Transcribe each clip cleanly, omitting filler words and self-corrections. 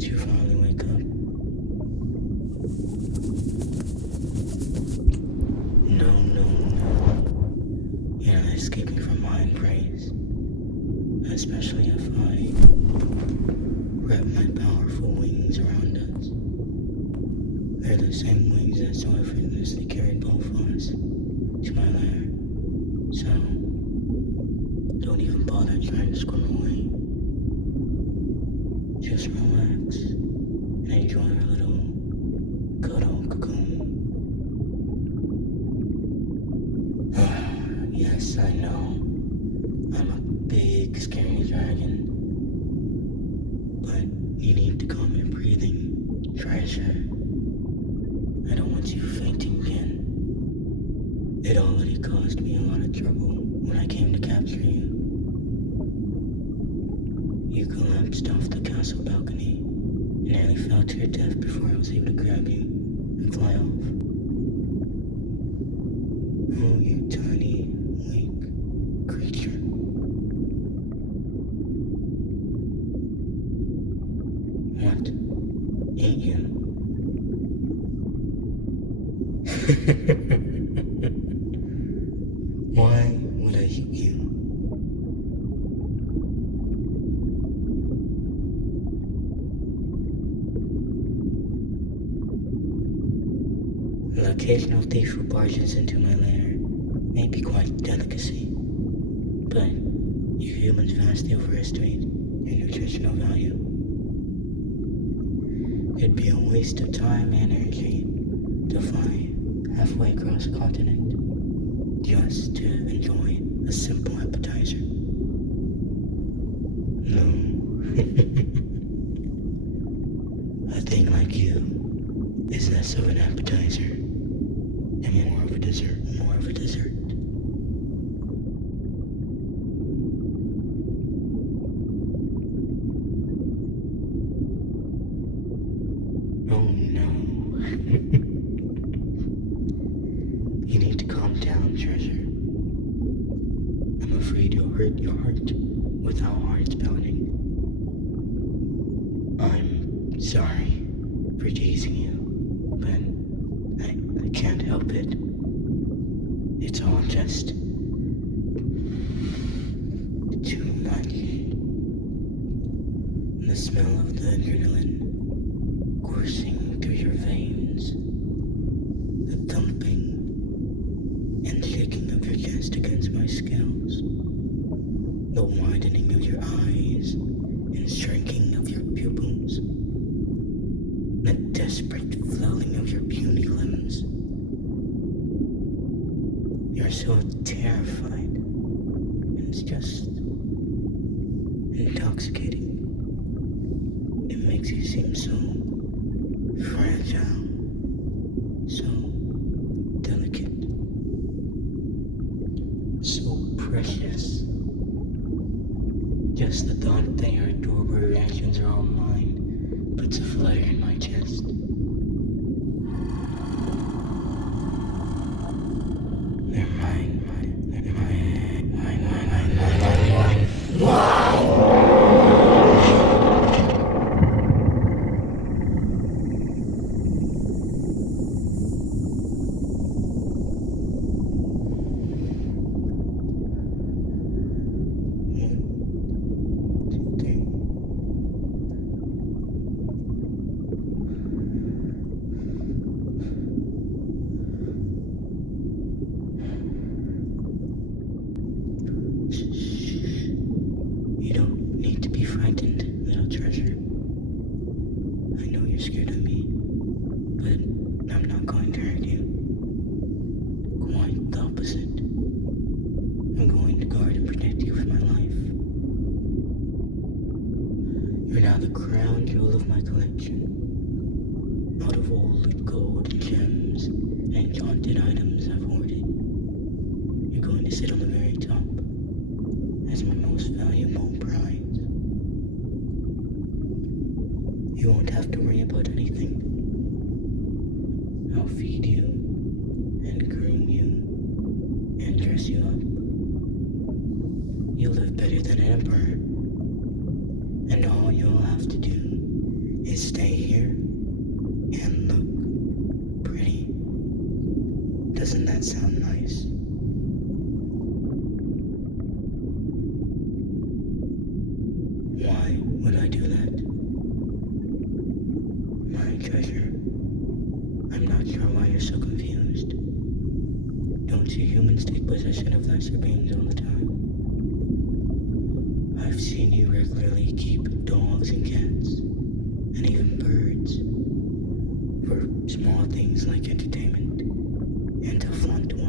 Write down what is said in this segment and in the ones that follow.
to finally wake up. No, no, no. You're not escaping from my praise. Especially if I wrap my powerful wings around us. They're the same wings that so effortlessly carried both of us to my lair. So, don't even bother trying to squirm away. Just relax and enjoy our little cuddle cocoon. Yes, I know. I'm a big, scary dragon. But you need to calm your breathing, treasure. I don't want you fainting again. It already caused me a lot of trouble when I came to capture you. You collapsed off the castle balcony and nearly fell to your death before I was able to grab you and fly off. Oh, you tiny, weak creature. What? Ain't you? Why would I eat you? The occasional thief who barges into my lair may be quite a delicacy, but you humans vastly overestimate your nutritional value. It'd be a waste of time and energy to fly halfway across a continent just to enjoy a simple appetizer. No. A thing like you is less of an appetizer and more of a dessert. Oh no. You need to calm down, treasure. I'm afraid you'll hurt your heart with how hard it's pounding. I'm sorry for teasing you, but I can't help it. It's all just too much. The smell of the adrenaline coursing through your veins, the thumping and shaking of your chest against my scales, the widening of your eyes and shrinking of your pupils, the desperate flailing of your puny limbs. You're so terrified, and it's just intoxicating. It makes you seem so fragile, so delicate, so precious. Just the thought that your adorable reactions are all mine puts a flutter in my chest. They're mine. You don't need to be frightened, little treasure. I know you're scared of me, but I'm not going to hurt you. Quite the opposite. I'm going to guard and protect you with my life. You're now the crown jewel of my collection. Out of all the gold and gems and enchanted items I've hoarded, you're going to sit on the very top as my most valuable prize. You won't have to worry about anything. I'll feed you and groom you and dress you up. You'll live better than an emperor. And all you'll have to do is exhibition of lesser beings all the time. I've seen you regularly keep dogs and cats, and even birds, for small things like entertainment, and to flaunt off.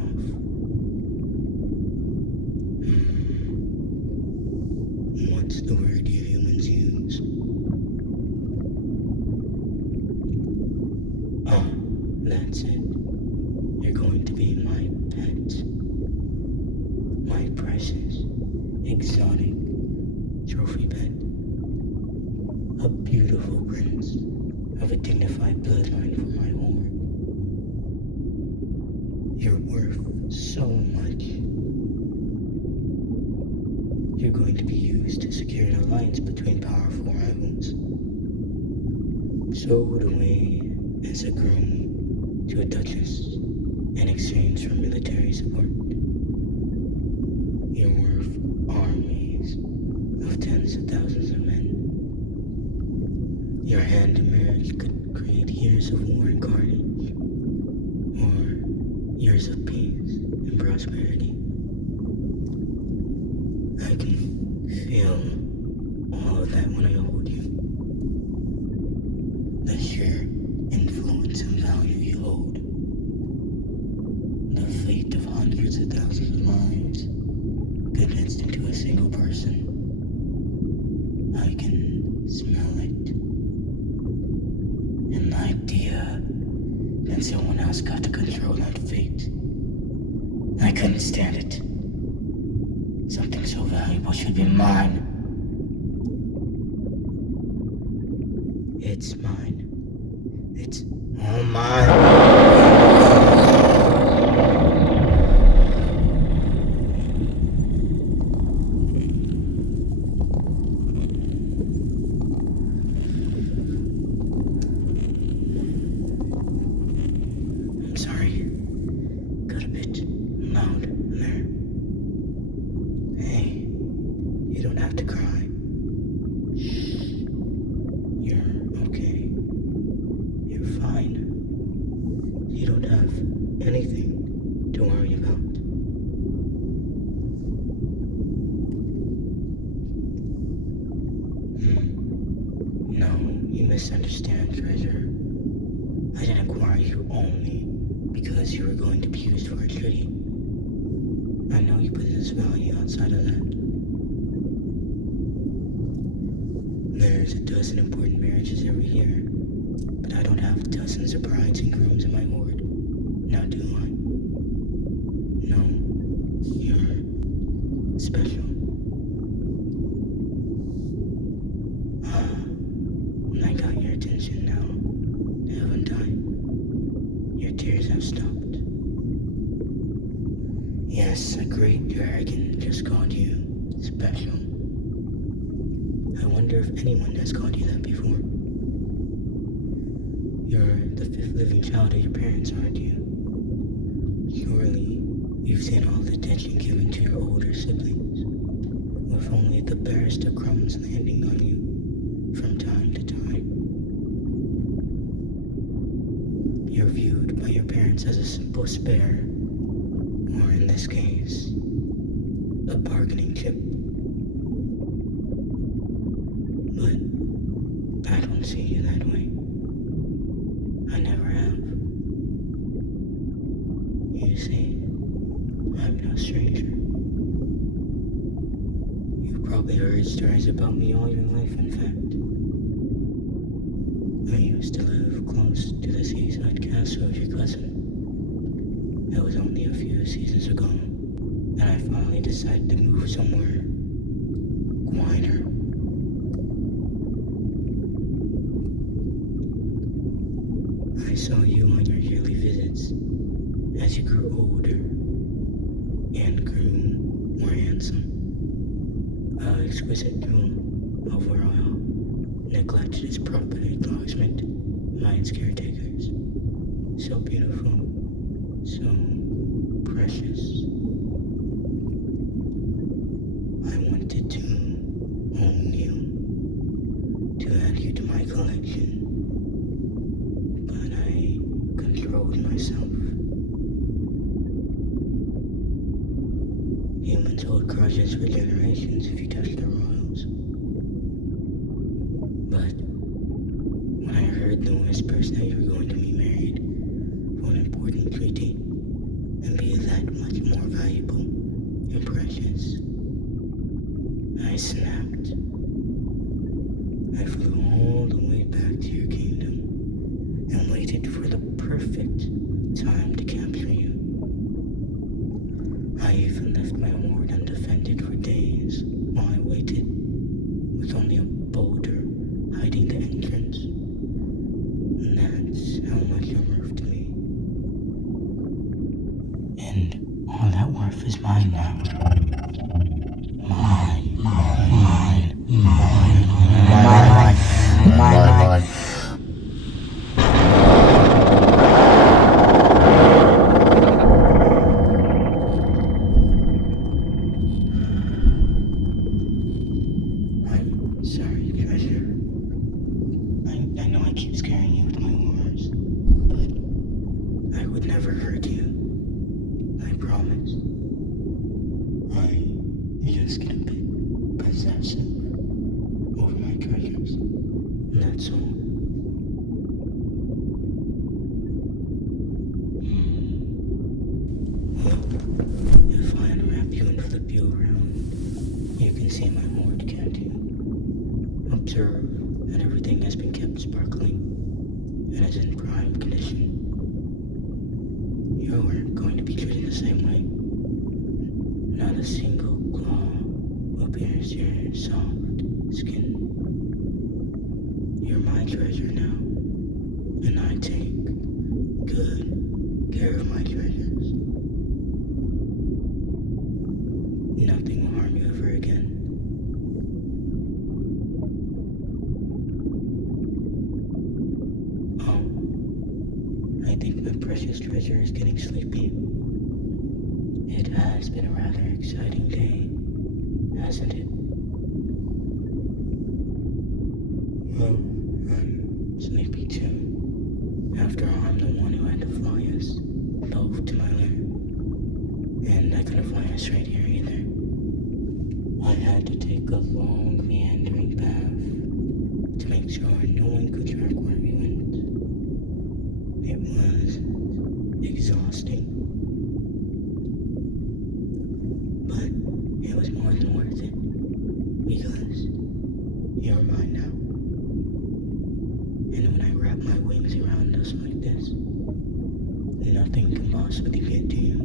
What's the word you humans use? Oh, that's it. You're going to be my pet. My precious, exotic trophy pet. A beautiful prince of a dignified bloodline for my horde. You're worth so much. You're going to be used to secure an alliance between powerful rivals. Sold away as a groom to a duchess in exchange for military support. You're worth armies of tens of thousands of men. Your hand in marriage could create years of war and carnage, or years of peace and prosperity. I can feel all of that when I hold you. The sheer influence and value you hold. The fate of hundreds of thousands of lives condensed into a single person. I can smell it. And the idea that someone else got to control that fate. I couldn't stand it. Something so valuable should be mine. It's mine. It's all mine. I'm sorry. Got a bit loud there. Hey, you don't have to cry. Shh. You're okay. You're fine. You don't have anything to worry about. No, you misunderstand, treasure. I didn't acquire you only because you were going to be used for a treaty. I know you possess value outside of that. There's a dozen important marriages every year, but I don't have dozens of brides and grooms in my horde. Now do I? No, you're special. I got your attention now, haven't I? Your tears have stopped. Yes, a great dragon just called you special. I wonder if anyone has called you that before. You're the fifth living child of your parents, aren't you? Surely you've seen all the attention given to your older siblings, with only the barest of crumbs landing on you from time to time. You're viewed by your parents as a simple spare, or in this case, a bargaining chip. But I don't see you that way. I never have. You see, I'm no stranger. You've probably heard stories about me all your life, in fact. I used to live close to the seaside castle of your cousin. It was only a few seasons ago that I finally decided to move somewhere quieter. I saw you on your yearly visits as you grew older and grew more handsome. An exquisite jewel of royal neglected its property acknowledgement by its caretakers. So beautiful, so precious. I wanted to own you, to add you to my collection, but I controlled myself. The whispers that you're going to be married for an important treaty and be that much more valuable and precious. I snapped. I flew all the way back to your kingdom and waited for the perfect time to capture you. I even left my hoard undefended for days while I waited, with only a boulder hiding the entrance. And that's how much you're worth to me. And all that worth is mine now. Mine. I'm sorry, treasure. I know I keep scaring you with my horrors, but I would never hurt you. I promise. I just get a bit possessive over my treasures. That's all. Well, if I unwrap you and flip you around, you can see my hoard, can't you? Observe that everything has been kept sparkling and is in prime condition. You're going to be treated the same way. Not a single claw will pierce your soft skin. You're my treasure now, and I take good care of my treasures. Nothing will harm you ever again. Oh, I think my precious treasure is getting sleepy. It has been a rather exciting day, hasn't it? Well, I'm sleepy too. After all, I'm the one who had to fly us both to my lair. And I couldn't fly us right here either. I had to take a long, meandering path to make sure no one could track where we went. It was exhausting. But it was more than worth it, because you're mine now. And when I wrap my wings around us like this, nothing can possibly get to you.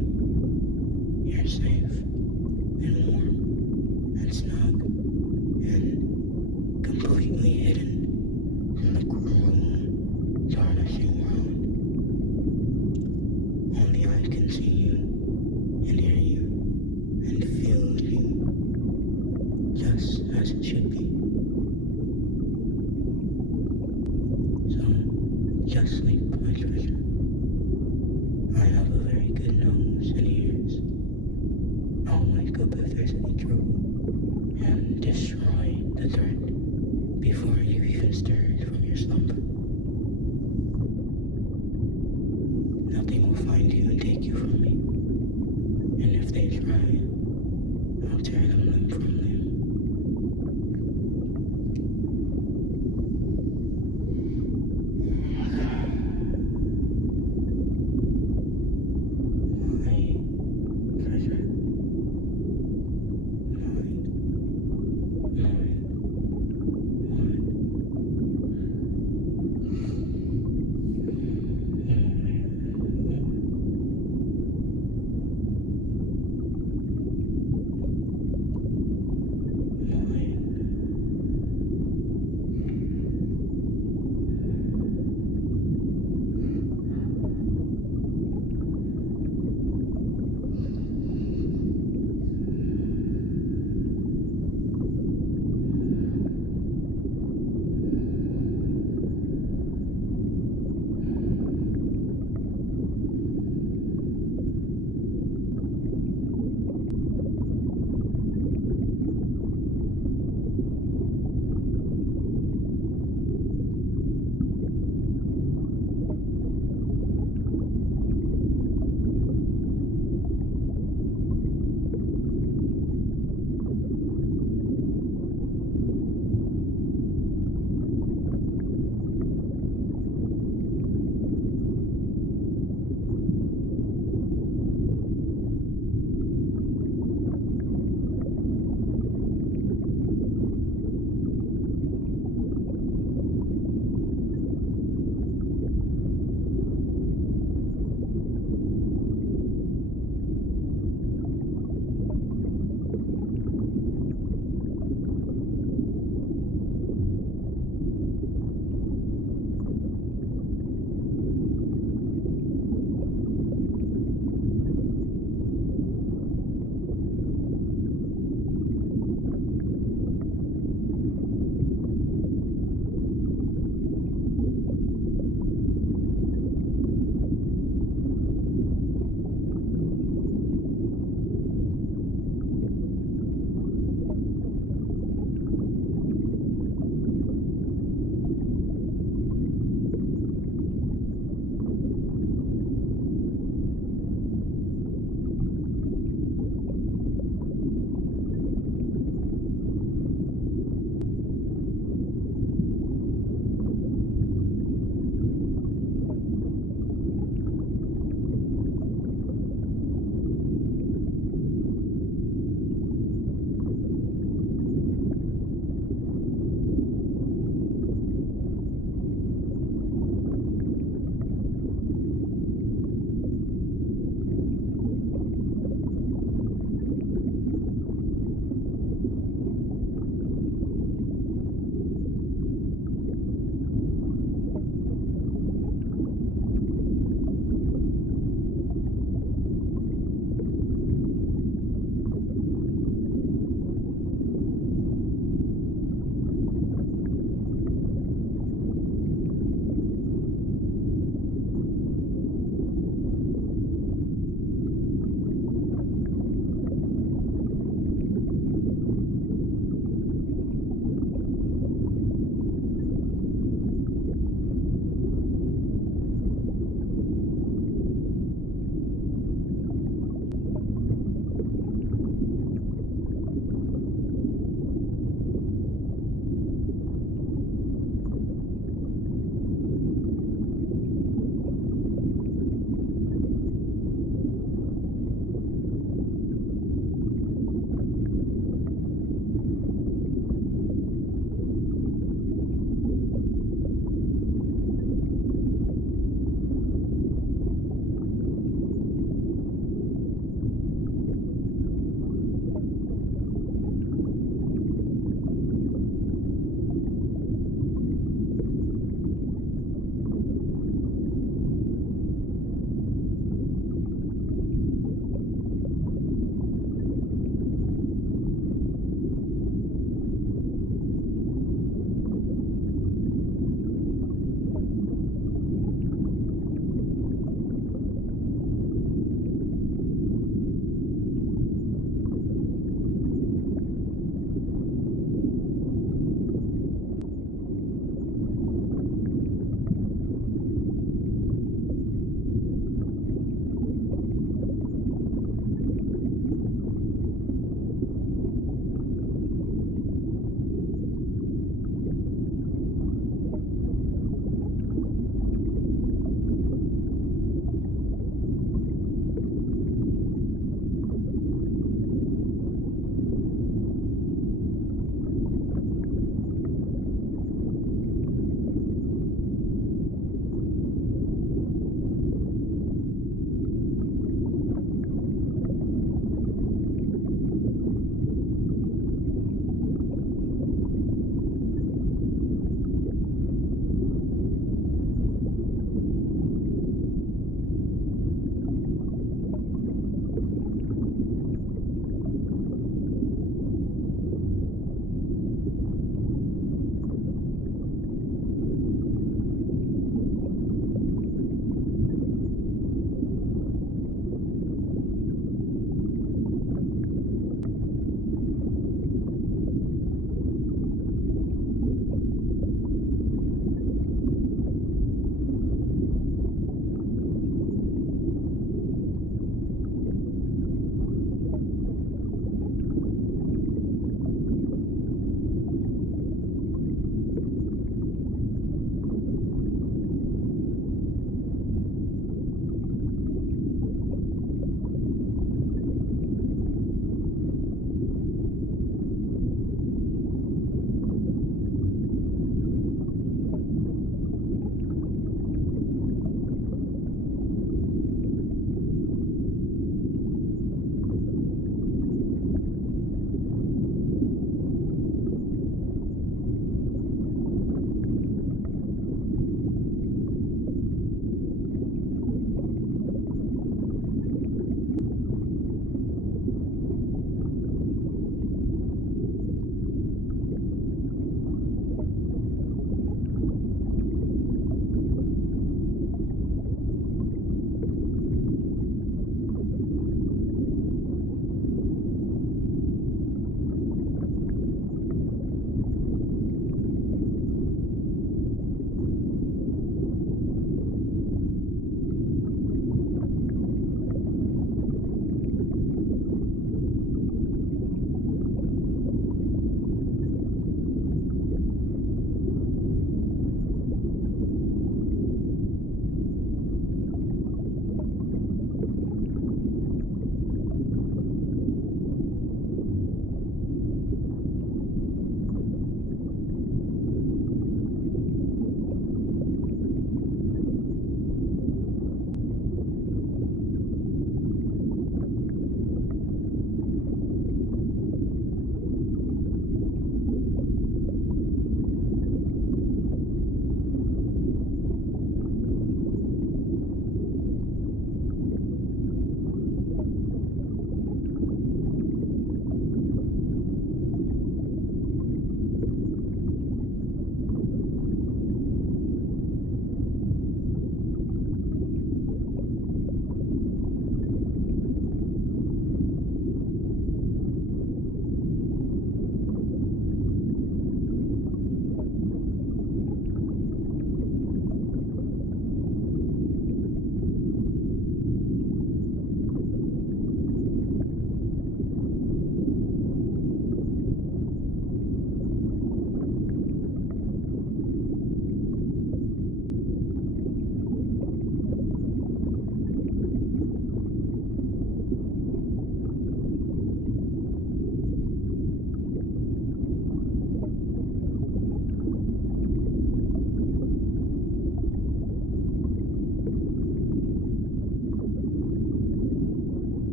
You're safe, and warm, and snug, and completely hidden from the cruel, tarnishing world. Only I can see you, and hear you, and feel you, just as it should be. So, just sleep, my treasure. I have a very good nose and ears. I'll wake up if there's any trouble, and destroy the threat.